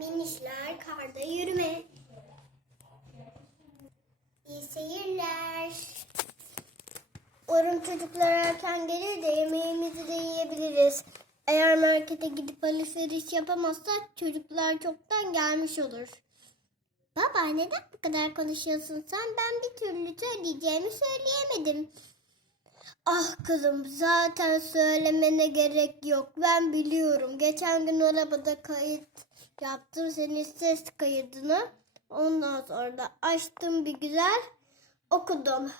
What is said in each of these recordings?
Minişler karda yürüme. İyi seyirler. Umarım çocuklar erken gelir de yemeğimizi de yiyebiliriz. Eğer markete gidip alışveriş yapamazsak çocuklar çoktan gelmiş olur. Baba neden bu kadar konuşuyorsun sen? Ben bir türlü söyleyeceğimi söyleyemedim. Ah kızım zaten söylemene gerek yok. Ben biliyorum. Geçen gün arabada kayıt yaptım senin ses kaydını. Ondan sonra da açtım bir güzel okudum.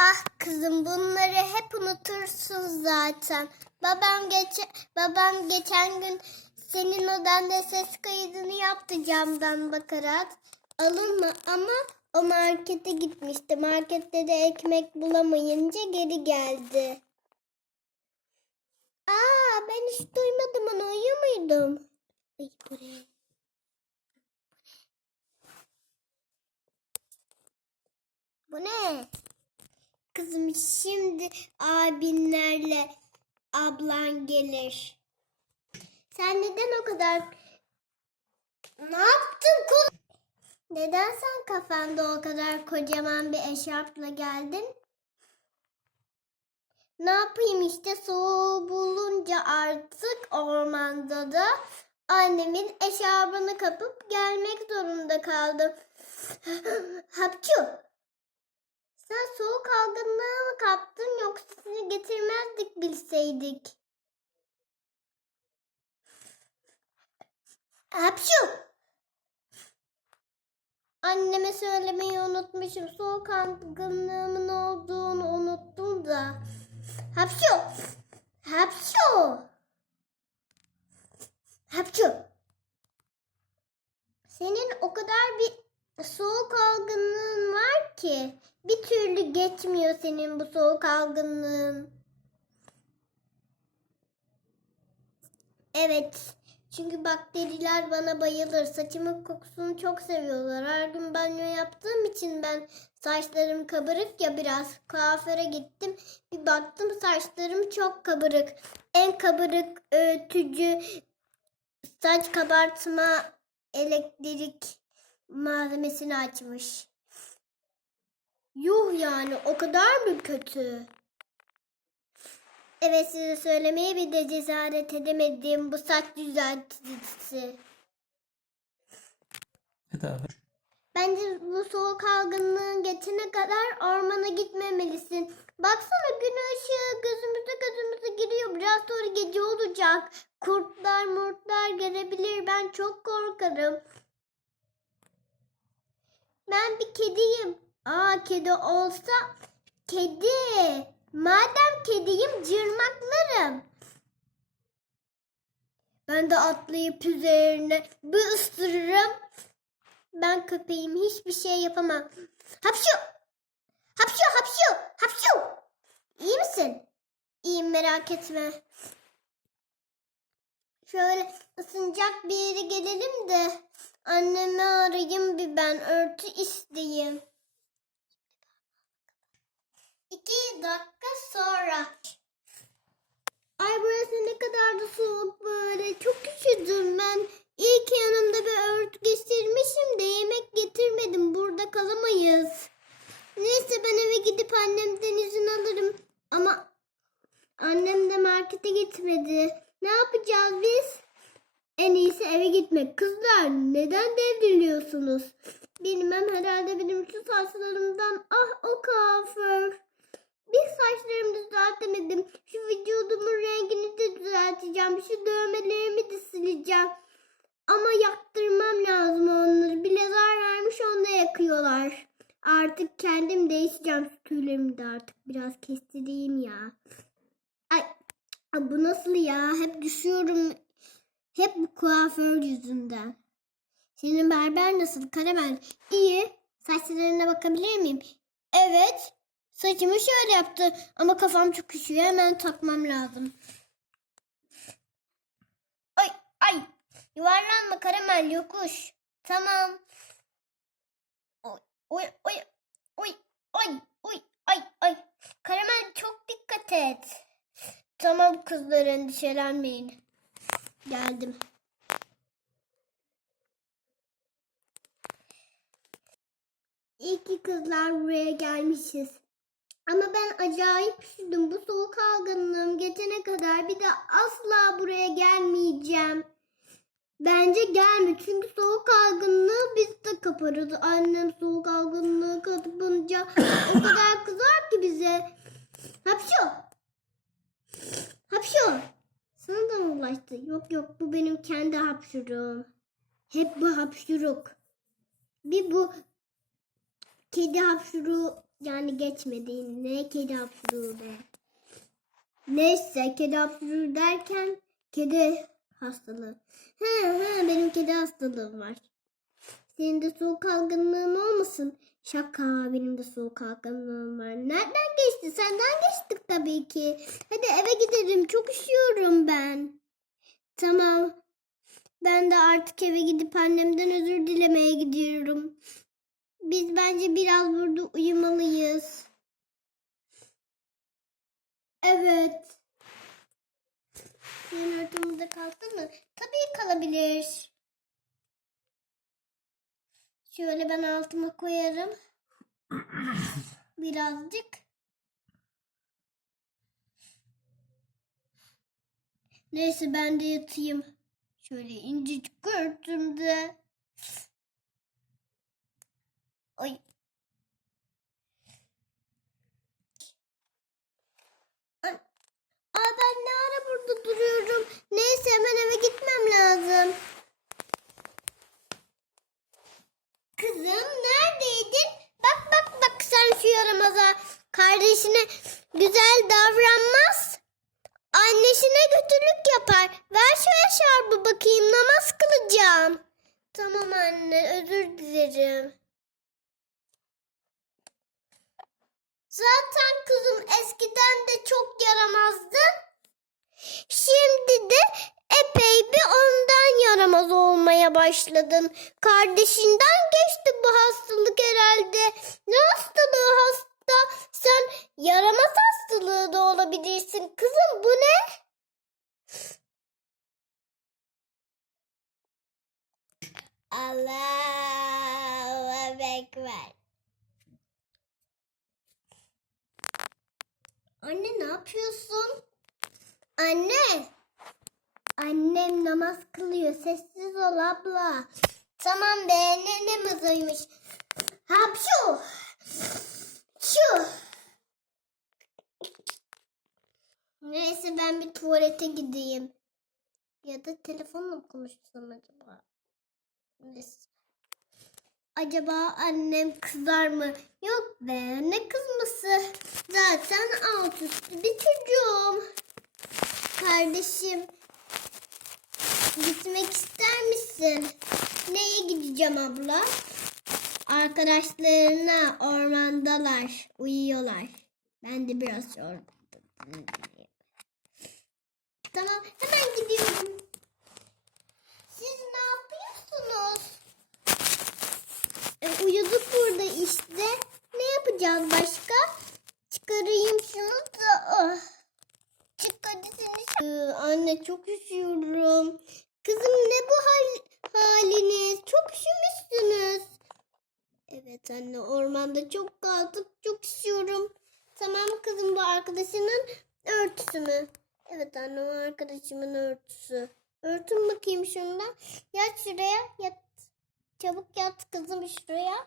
Ah kızım bunları hep unutursun zaten. Babam geç babam geçen gün senin odanda ses kaydını yaptı camdan bakarak. Alınma ama o markete gitmişti. Markette de ekmek bulamayınca geri geldi. Aa ben hiç duymadım onu uyuyor muydum? Ay buraya. Bu ne? Kızım şimdi abinlerle ablan gelir. Sen neden o kadar... Ne yaptın kız? Neden sen kafanda o kadar kocaman bir eşarpla geldin? Ne yapayım işte soğuğu bulunca artık ormanda da annemin eşarbını kapıp gelmek zorunda kaldım. Hapçu. Sen soğuk algınlığı mı kaptın yoksa sizi getirmezdik bilseydik. Hapşu! Anneme söylemeyi unutmuşum. Soğuk algınlığımın olduğunu unuttum da. Hapşu! Hapşu! Hapşu! Senin o kadar bir soğuk algınlığın var ki bir türlü geçmiyor senin bu soğuk algınlığın. Evet. Çünkü bakteriler bana bayılır. Saçımın kokusunu çok seviyorlar. Her gün banyo yaptığım için ben saçlarım kabarık ya biraz. Kuaföre gittim. Bir baktım saçlarım çok kabarık. En kabarık öğütücü saç kabartma elektrik malzemesini açmış. Yuh yani o kadar mı kötü? Evet size söylemeye bir de cesaret edemedim bu saç düzelticisi. Tedavi. Bence bu soğuk algınlığın geçene kadar ormana gitmemelisin. Baksana gün ışığı gözümüze gözümüze giriyor. Biraz sonra gece olacak. Kurtlar murtlar gelebilir. Ben çok korkarım. Ben bir kediyim. Aa kedi olsa kedi. Madem kediyim cırmaklarım. Ben de atlayıp üzerine bir ısırırım. Ben köpeğim hiçbir şey yapamam. Hapşu! Hapşu hapşu hapşu! İyi misin? İyiyim merak etme. Şöyle ısınacak bir yere gelelim de annemi arayayım bir ben örtü isteyeyim. Dakika sonra. Ay burası ne kadar da soğuk böyle. Çok üşüdüm ben. İyi ki yanımda bir örtü getirmişim de yemek getirmedim. Burada kalamayız. Neyse ben eve gidip annemden izin alırım. Ama annem de markete gitmedi. Ne yapacağız biz? En iyisi eve gitmek. Kızlar neden devriliyorsunuz? Bilmem herhalde benim şu saçlarımdan. Ah o kuaför. Düzeltemedim. Şu vücudumun rengini de düzelteceğim. Şu dövmelerimi de sileceğim. Ama yaktırmam lazım onları. Bir lazer vermiş onda yakıyorlar. Artık kendim değişeceğim. Şu tüylerimi de artık biraz kestireyim ya. Ay bu nasıl ya? Hep düşüyorum. Hep bu kuaför yüzünden. Senin berber nasıl Karamel? İyi. Saçlarına bakabilir miyim? Evet. Saçımı şöyle yaptı ama kafam çok üşüyor. Hemen takmam lazım. Ay ay. Yuvarlanma karamel yokuş. Tamam. Oy oy oy oy oy oy ay ay. Karamel çok dikkat et. Tamam kızlar endişelenmeyin. Geldim. İyi ki kızlar buraya gelmişiz. Ama ben acayip üşüdüm. Bu soğuk algınlığım geçene kadar bir de asla buraya gelmeyeceğim. Bence gelme çünkü soğuk algınlığı biz de kaparız. Annem soğuk algınlığı kapınca o kadar kızar ki bize. Hapşu. Hapşu. Sana da mı ulaştı? Yok yok bu benim kendi hapşuruğum. Hep bu hapşuruk. Bir bu kedi hapşuruğu yani geçmedi. Ne kedi be. Neyse kedi hapşuruğu derken kedi hastalığı. He he benim kedi hastalığım var. Senin de soğuk algınlığın olmasın. Şaka benim de soğuk algınlığım var. Nereden geçti? Senden geçtik tabii ki. Hadi eve gidelim. Çok üşüyorum ben. Tamam. Ben de artık eve gidip annemden özür dilemeye gidiyorum. Biz bence biraz burada uyumalıyız. Evet. Senin ortamında kalsın mı? Tabii kalabilir. Şöyle ben altıma koyarım. Birazcık. Neyse ben de yatayım. Şöyle incecik örtümde. Ay. Aa ben ne ara burada duruyorum? Neyse hemen eve gitmem lazım. Kızım neredeydin? Bak bak bak sen şu yaramaza kardeşine güzel davranmaz. Annesine kötülük yapar. Ver şu eşarbı bakayım namaz kılacağım. Tamam anne özür dilerim. Zaten kızım eskiden de çok yaramazdın. Şimdi de epey bir ondan yaramaz olmaya başladın. Kardeşinden geçti bu hastalık herhalde. Ne hastalığı hasta? Sen yaramaz hastalığı da olabilirsin. Kızım bu ne? Allahu Ekber. Anne ne yapıyorsun? Anne. Annem namaz kılıyor. Sessiz ol abla. Tamam be ne namazıymış. Hapşu. Şu. Neyse ben bir tuvalete gideyim. Ya da telefonla mı konuşsam acaba? Neyse. Acaba annem kızar mı? Yok be ne kızması. Zaten alt üstü bir çocuğum. Kardeşim gitmek ister misin? Neye gideceğim abla? Arkadaşlarına ormandalar, uyuyorlar. Ben de biraz orada. Tamam hemen gidiyorum. Siz ne yapıyorsunuz? E, uyuduk burada işte. Ne yapacağız başka? Çıkarayım şunu da. Ah. Çık hadi seni. Ee, anne çok üşüyorum. Kızım ne bu hal haliniz? Çok üşümüşsünüz. Evet anne ormanda çok kaldık. Çok üşüyorum. Tamam kızım bu arkadaşının örtüsü mü? Evet anne o arkadaşımın örtüsü. Örtün bakayım şundan. Yat şuraya yat. Çabuk yat kızım şuraya.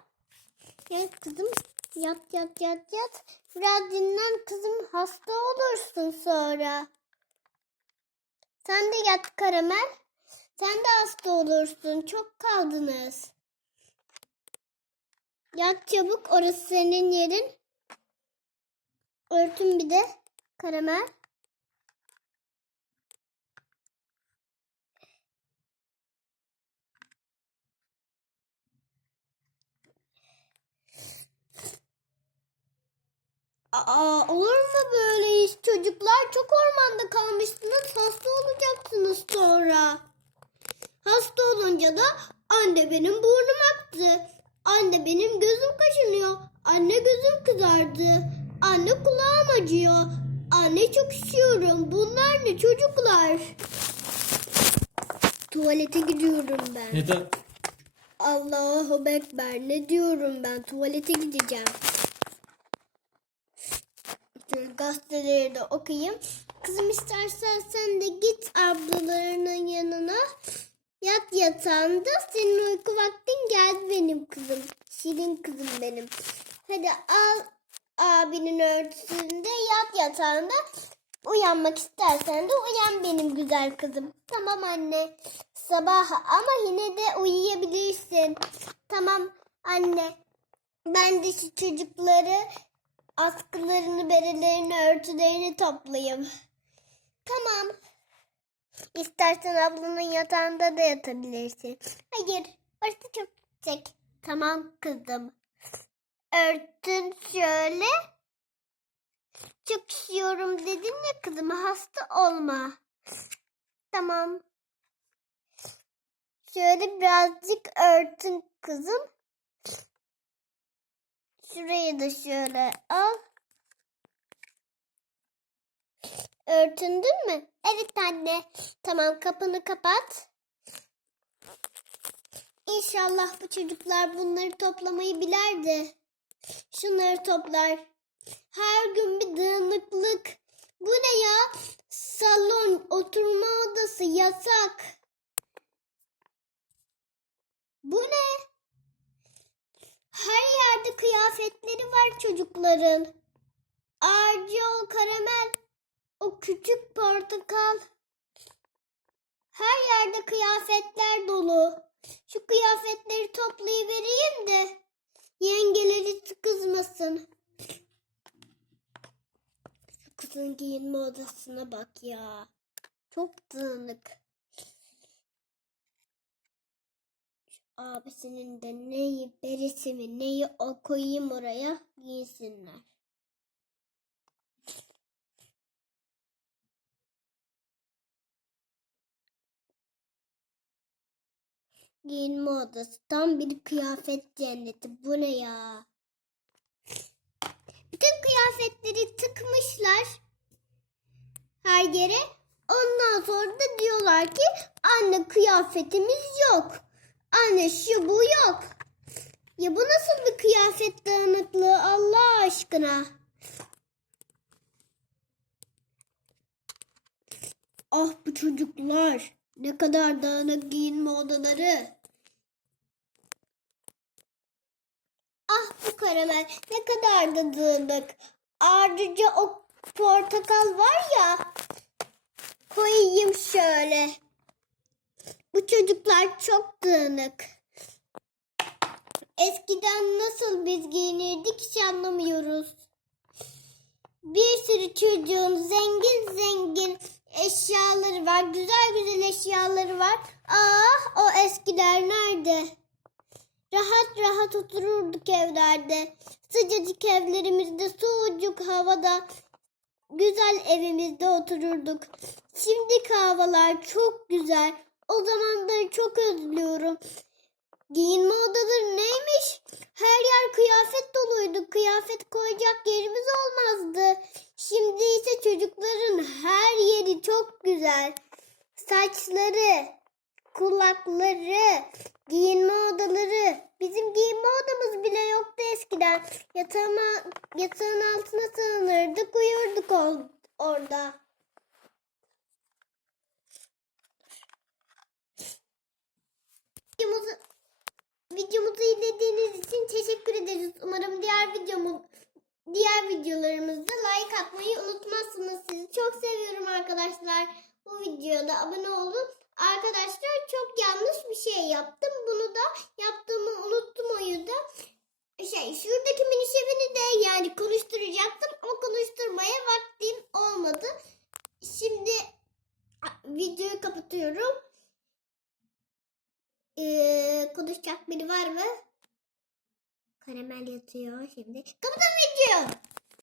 Yat kızım. Yat yat yat yat. Biraz dinlen kızım. Hasta olursun sonra. Sen de yat karamel. Sen de hasta olursun. Çok kaldınız. Yat çabuk. Orası senin yerin. Örtün bir de. Karamel. Aa, olur mu böyle iş? Çocuklar çok ormanda kalmışsınız. Hasta olacaksınız sonra. Hasta olunca da anne benim burnum aktı. Anne benim gözüm kaşınıyor. Anne gözüm kızardı. Anne kulağım acıyor. Anne çok üşüyorum. Bunlar ne çocuklar? Tuvalete gidiyorum ben. Neden? Allahu Ekber ne diyorum ben tuvalete gideceğim. Gazeteleri de okuyayım. Kızım istersen sen de git ablalarının yanına. Yat yatağında senin uyku vaktin geldi benim kızım. Şirin kızım benim. Hadi al abinin örtüsünde yat yatağında. Uyanmak istersen de uyan benim güzel kızım. Tamam anne. Sabah ama yine de uyuyabilirsin. Tamam anne. Ben de şu çocukları askılarını, berelerini, örtülerini toplayayım. Tamam. İstersen ablanın yatağında da yatabilirsin. Hayır, orası çok yüksek. Tamam kızım. Örtün şöyle. Çok üşüyorum dedin ya kızım hasta olma. Tamam. Şöyle birazcık örtün kızım. Şurayı da şöyle al. Örtündün mü? Evet anne. Tamam kapını kapat. İnşallah bu çocuklar bunları toplamayı biler de. Şunları toplar. Her gün bir dağınıklık. Bu ne ya? Salon, oturma odası yasak. Bu ne? Her yerde kıyafetleri var çocukların. Ağacı o karamel, o küçük portakal. Her yerde kıyafetler dolu. Şu kıyafetleri toplayıvereyim de yengeleri kızmasın. Şu kızın giyinme odasına bak ya. Çok dağınık. Abisinin de neyi berisi mi neyi o koyayım oraya giysinler. Giyinme odası tam bir kıyafet cenneti. Bu ne ya? Bütün kıyafetleri tıkmışlar her yere. Ondan sonra da diyorlar ki anne kıyafetimiz yok. Anne şu bu yok. Ya bu nasıl bir kıyafet dağınıklığı Allah aşkına? Ah bu çocuklar. Ne kadar dağınık giyinme odaları. Ah bu karamel ne kadar da dağınık. Ayrıca o portakal var ya. Koyayım şöyle. Bu çocuklar çok dağınık. Eskiden nasıl biz giyinirdik hiç anlamıyoruz. Bir sürü çocuğun zengin zengin eşyaları var. Güzel güzel eşyaları var. Ah o eskiler nerede? Rahat rahat otururduk evlerde. Sıcacık evlerimizde, soğucuk havada, güzel evimizde otururduk. Şimdiki havalar çok güzel. O zamanları çok özlüyorum. Giyinme odaları neymiş? Her yer kıyafet doluydu. Kıyafet koyacak yerimiz olmazdı. Şimdi ise çocukların her yeri çok güzel. Saçları, kulakları, giyinme odaları. Bizim giyinme odamız bile yoktu eskiden. Yatağıma, yatağın altına sığınırdık, uyurduk orada. Videomuzu, videomuzu izlediğiniz için teşekkür ederiz. Umarım diğer videomu diğer videolarımızda like atmayı unutmazsınız. Sizi çok seviyorum arkadaşlar. Bu videoda abone olun. Arkadaşlar çok yanlış bir şey yaptım. Bunu da yaptığımı unuttum o yüzden. Şey şuradaki mini şefini de yani konuşturacaktım ama konuşturmaya vaktim var mı? Karamel yatıyor şimdi. Kapatın video.